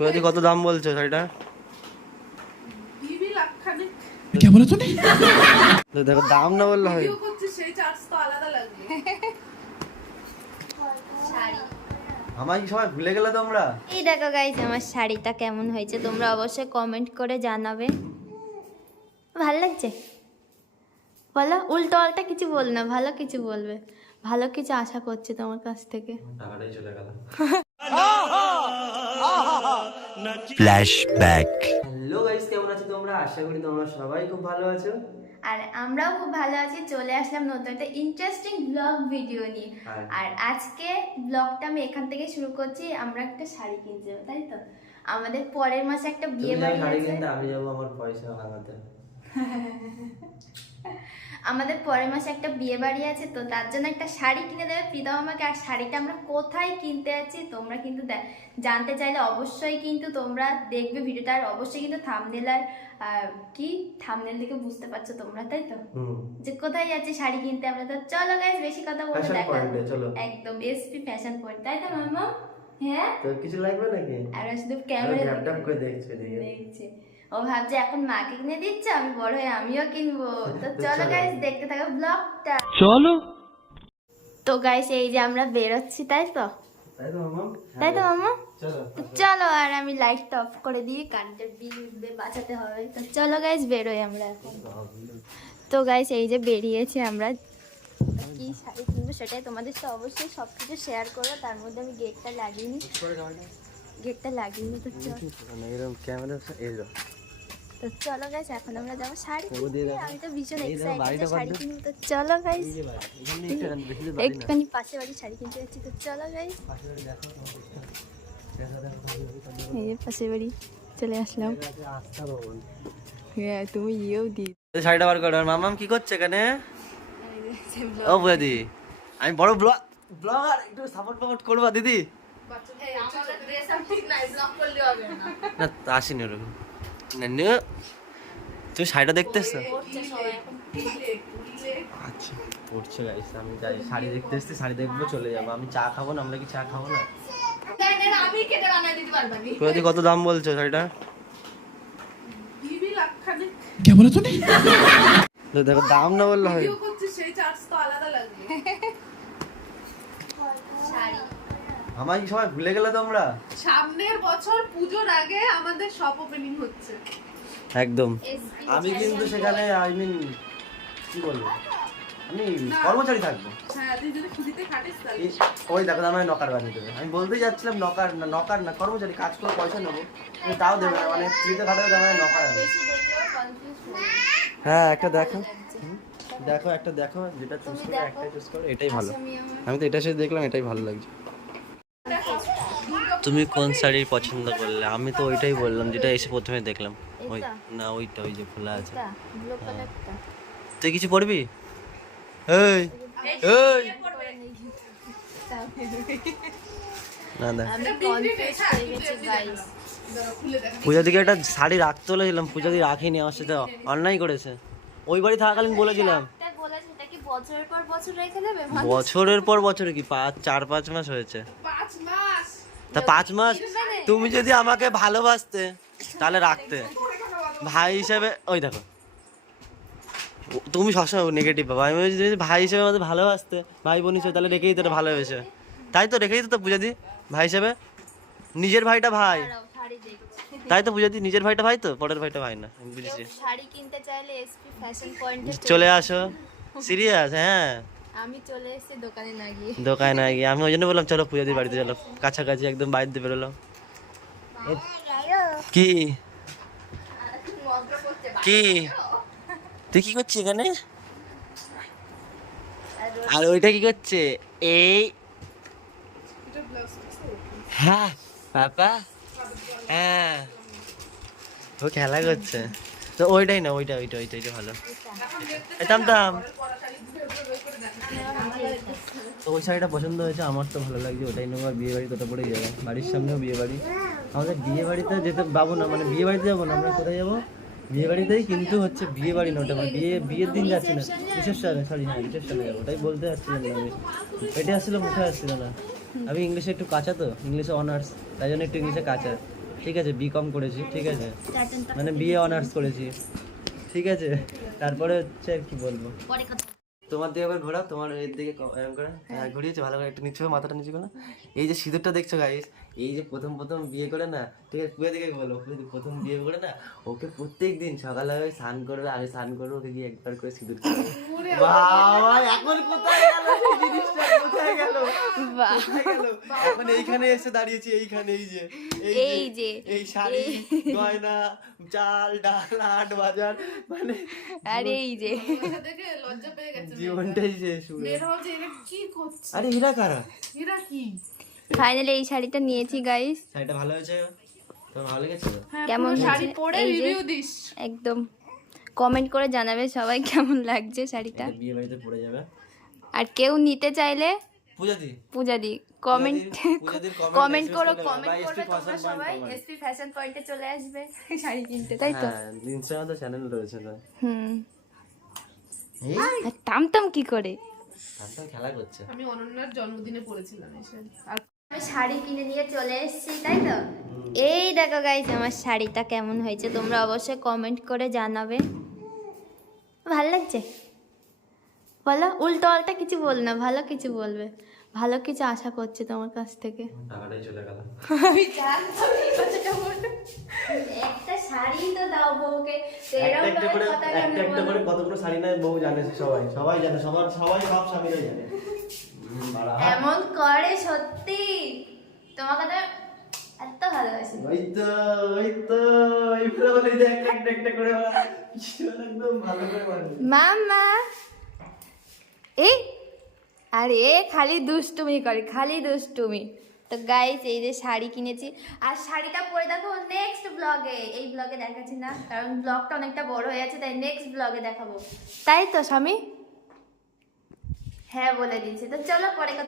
প্রতি কত দাম বলছো শাড়িটা? দেখো দাম না বললে হয়। আমাকে সবাই ভুলে গেলে তোমরা। এই দেখো গাইস আমার শাড়িটা কেমন হয়েছে তোমরা অবশ্যই কমেন্ট করে জানাবে। ভালো লাগছে? বলো, উল্টো পাল্টা কিছু বল না, ভালো কিছু বলবে, ভালো কিছু আশা করছি তোমার কাছ থেকে। টাকাটাই চলে গেল। ফ্ল্যাশব্যাক। হ্যালো গাইস, কেমন আছো তোমরা? আশা করি তোমরা সবাই খুব ভালো আছো। আর আমরাও খুব ভালো আছি। চলে আসলাম নতুন একটা ইন্টারেস্টিং ব্লগ ভিডিও নিয়ে। আর আজকে ব্লগটা আমি এখান থেকে শুরু করছি। আমরা একটা শাড়ি কিনতে যাবো, তাই তো? আমাদের পরের মাসে একটা বিয়ে বাড়ি আছে। আমি যাবো আমার পয়সা ভাঙাতে। আমাদের পরের মাসে একটা বিয়ে বাড়ি আছে, তো তার জন্য একটা শাড়ি কিনে দেবে প্রীতম আমাকে। আর শাড়িটা আমরা কোথায় কিনতে যাচ্ছি তোমরা কিন্তু জানতে চাইলে অবশ্যই কিন্তু তোমরা দেখবে ভিডিওটা। আর অবশ্যই কিন্তু থাম্বনেল আর কি থাম্বনেল দেখে বুঝতে পারছো তোমরা, তাই তো, যে কোথায় যাচ্ছি শাড়ি কিনতে আমরা। তো চলো গাইস, বেশি কথা বলতে দেখো একদম এসপি ফ্যাশন পয়েন্ট, তাই তো মামা? হ্যাঁ, তো কিছু লাগবে নাকি? আর শুধু ক্যামেরা দেখছে। ও ভাবছে এখন মাকে কিনে দিচ্ছে, আমি বড় হয়ে আমিও কিনবো। তো চলো গাইস, দেখতে থাকো ব্লগটা। চলো। তো গাইস এই যে আমরা বেরোচ্ছি, তাই তো? তাই তো মামা? চলো। আর আমি লাইটটা অফ করে দিই, কারেন্টের বিল বাঁচাতে হবে। তো চলো গাইস, বেরোই আমরা এখন। তো গাইস এই যে বেরিয়েছি আমরা, কি শাড়ি কিনবো সেটাই তোমাদের তো অবশ্যই সবকিছু শেয়ার করবো। তার মধ্যে আমি গেটটা লাগিয়ে তো চলো গাইস, এখন আমরা যাবো শাড়ি কিনতে। আমি তো ভীষণ এক্সাইটেড শাড়ি কিনবো। তো চলো গাইস, একটুখানি পাশে বাড়ি শাড়ি কিনতে যাচ্ছি। তো চলো গাইস, এই যে পাশে বাড়ি চলে আসলাম। হ্যাঁ, তুমি ইয়েও দি শাড়িটা বার করো। আর মামাম কি করছে এখানে? ও বুঝাদি, আমি বড় ব্লগার, একটু সাপোর্ট করবা দিদি। না আসিনি ওরকম। না তুমি শাড়িটা দেখতে এসছো? আচ্ছা পড়ছে গাইস। আমি যাই শাড়ি দেখতে এসছি, শাড়ি দেখবো চলে যাবো। আমি চা খাবো না? আমরা কি চা খাবো না? প্রতি কত দাম বলছো শাড়িটা? দেখো দাম না বললে হয়। আমাকে সবাই ভুলে গেলে তোমরা। সামনের বছর পূজোর আগে আমাদের শপ ওপেনিং হচ্ছে একদম। আমি কিন্তু সেখানে কি বলবো, আমি কর্মচারী থাকবো। হ্যাঁ, তুই যদি খুদিতে খাটিস তাহলে ওই দেখো আমায় নকার বানিয়ে দেবে। আমি বলতেই যাচ্ছিলাম নকার না কর্মচারী, কাজ করে পয়সা নেবো, তাও দেবে না। মানে ফ্রিতে খাটাবে, দেখা নকার। হ্যাঁ একটা দেখো, একটা দেখো যেটা চুজ করো, একটাই চুজ করো, এটাই ভালো। আমি তো এটা সাথে দেখলাম, এটাই ভালো লাগছে। তুমি কোন শাড়ি পছন্দ করলে? আমি তো ওইটাই বললাম যেটা এসে প্রথমে দেখলাম। ওই না, ওইটা ওই যে খোলা আছে। তুই কিছু পরবি? এই এই না দেখ, পূজা দিকে একটা শাড়ি রাখতে বলেছিলাম, পূজা দিয়ে রাখিনি, আমার সাথে অন্যায় করেছে। ওই বাড়ি থাকাকালীন বলেছিলাম। বছরের পর বছরে কি 4-5 মাস হয়েছে? 5 মাস। তা 5 মাস তুমি যদি আমাকে ভালোবাসতে তাহলে রাখতে ভাই হিসেবে। ওই দেখো, তুমি সবসময় নেগেটিভ বাবা। আমি যদি ভাই হিসেবে আমাদের ভালোবাসতে, ভাই বোন হিসেবে, তাহলে রেখেই দিতে ভালোবেসে। তাই তো রেখেই দিত পূজা দি ভাই হিসেবে। নিজের ভাইটা ভাই, তাই তো পূজা দি নিজের ভাইটা ভাই, তো পরের ভাইটা ভাই না। বুঝেছি। শাড়ি কিনতে চাইলে এসপি ফ্যাশন পয়েন্টে চলে আসো। সিরিয়াস? হ্যাঁ, আমি চলে এসেছি দোকানে না গিয়ে। আমি ওই জন্য বললাম চলো পূজাদির বাড়িতে চলো, কাছাকাছি একদম বাড়িতে বেরোলাম। কি কি তুই কি করছিস এখানে? আর ওইটা কি করছে? এই হ্যাঁ পাপা, হ্যাঁ ও খেলা করছে। তো ওইটাই না, ওইটা ভালো। থাম। তো ওই শাড়িটা পছন্দ হয়েছে, আমার তো ভালো লাগছে, ওটাই নেবো। আর বিয়ে বাড়ি তোটা পরেই যাবো, বাড়ির সামনেও বিয়ে বাড়ি। আমাদের বিয়ে বাড়িতে যেতে পাবো না, মানে বিয়ে বাড়িতে যাবো না, আমরা কোথায় যাবো? বিয়ে বাড়িতেই, কিন্তু হচ্ছে বিয়ে বাড়ি নটা, মানে বিয়ের দিন যাচ্ছি না, রিসেপশনে। সরি হ্যাঁ, রিসেপশনে যাবো, ওটাই বলতে যাচ্ছিলাম না। আমি এটা আসলে মুখে আসছিল না। আমি ইংলিশে একটু কাঁচা তো, ইংলিশে অনার্স, তাই জন্য একটু ইংলিশে কাঁচা। ঠিক আছে, বিকম করেছি, ঠিক আছে, মানে বিএ অনার্স করেছি, ঠিক আছে। তারপরে হচ্ছে আর কি বলবো, তোমার দিকে একবার ঘোরাও, তোমার এর দিকে এরকম করে ঘুরিয়েছে ভালো করে, একটু নিচু হয়ে মাথাটা নিচু করে। এই যে সিঁদুরটা দেখছো গাইস, এই যে প্রথম বিয়ে করে না, ঠিক আছে, পুয়ে দিকে বলো, প্রথম বিয়ে করে না, ওকে প্রত্যেক দিন সকালে স্নান করবে, আগে স্নান করবে, ওকে গিয়ে একবার করে সিঁদুর খাবে। বাবা, এখন কোথায় গেল সেই জিনিসটা, কোথায় গেল, কোথায় গেল? এখন এইখানে এসে দাঁড়িয়েছি, এইখানে, এই যে এই শাড়ি, গয়না, চাল ডাল, হাট বাজার, মানে আরে এই যে এটা দেখে লজ্জা পেয়ে গেছে জীবনটাই শেষ পুরো। বের হও যে এটা কি করছে, আরে হীরা কারা? এরা কি? ফাইনালি এই শাড়িটা নিয়েছি গাইস। শাড়িটা ভালো হয়েছে, তোমার ভালো লেগেছে? হ্যাঁ, কেমন পুরো শাড়ি হয়েছে? পরে এই যে। Review this. একদম কমেন্ট করে জানাবে সবাই কেমন লাগছে শাড়িটা। এটা বিয়ে বাড়িতে পড়ে যাবে। আর কেউ নিতে চাইলে পূজাদি, পূজাদি কমেন্ট পূজাদির কমেন্ট করো, SMS কমেন্ট বা করবে SP তোমরা Fashion সবাই, Point comment। এসপি ফ্যাশন পয়েন্টে চলে আসবে শাড়ি কিনতে, তাই তো? হ্যাঁ, ইনস্টাগ্রামে তো চ্যানেল রয়েছে না। হুম। এই আর টামটাম কি করে? তার খেলা করছে। আমি অনন্যার জন্মদিনে পড়েছিলাম এসে, আর আমি শাড়ি কিনে নিয়ে চলে এসেছি, তাই তো? এই দেখো গাইস আমার শাড়িটা কেমন হয়েছে, তোমরা অবশ্যই কমেন্ট করে জানাবে। ভালো লাগছে? বলো, উল্টো পাল্টা কিছু বল না, ভালো কিছু বলবে, ভালো কিছু আশা করছি তোমার কাছ থেকে। টাকাটাই চলে গেল। আমি জানতাম এই কথাটা বলবে। একটা শাড়ি তো দাও বউকে, তো এরকম একটা করে কথা কেন একটা করে বলো? কতগুলো শাড়ি নেয় বউ জানে, সবাই জানে, সবাই সব স্বামীরাই জানে। বাড়া। এমন করে সত্যি, তোমাকে তো এত ভালোবাসি। ওই তো এই পুরো বলে যে একটা করে একদম ভালো করে বলে। মামা এই, আরে খালি দুষ্টুমি করে, খালি দুষ্টুমি। তো গাইস এই যে শাড়ি কিনেছি, আর শাড়িটা পরে দেখো নেক্সট ব্লগে, এই ব্লগে দেখাচ্ছি না কারণ ব্লগটা অনেকটা বড় হয়ে আছে, তাই নেক্সট ব্লগে দেখাবো, তাই তো স্বামী? হ্যাঁ বলে দিয়েছি, তো চলো পরে কথা।